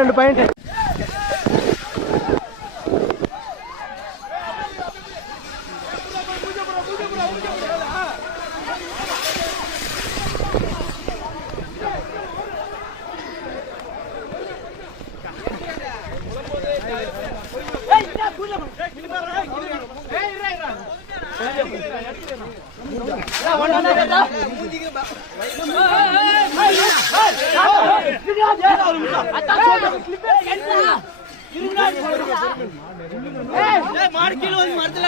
ரெண்டு பாயிண்ட் மூஞ்சி ஒரு நிமிஷம் அதான் மரத்துல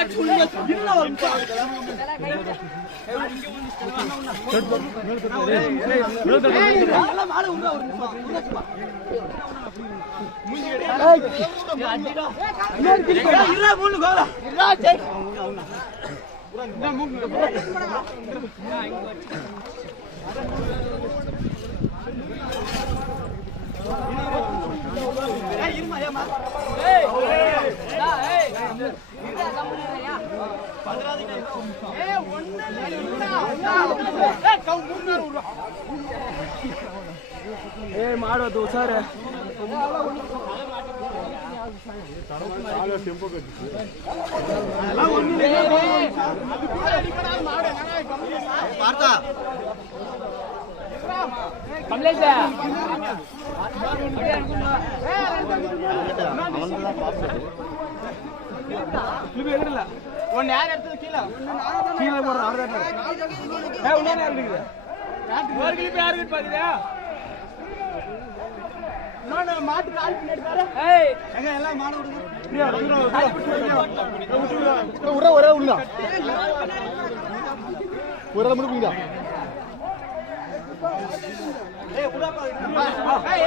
ಏ ಮಾಡೋದು ಸರ್ ಕಮಲೇಶ ஒன்னு யார் எடுத்தது? கீழே. கீழே போடுற ஆறு ஏ உடனே யார் இருக்குது ஒரு கிளிப் யாருக்கு பாக்குறியா மாட்டு கால் பின்னாடி பாரு. எங்க எல்லாம் மாடு விடுங்க ஒரே ஒரே உள்ள ஒரு இடம் மட்டும் புரியுதா ஏய் உடா பா ஏய்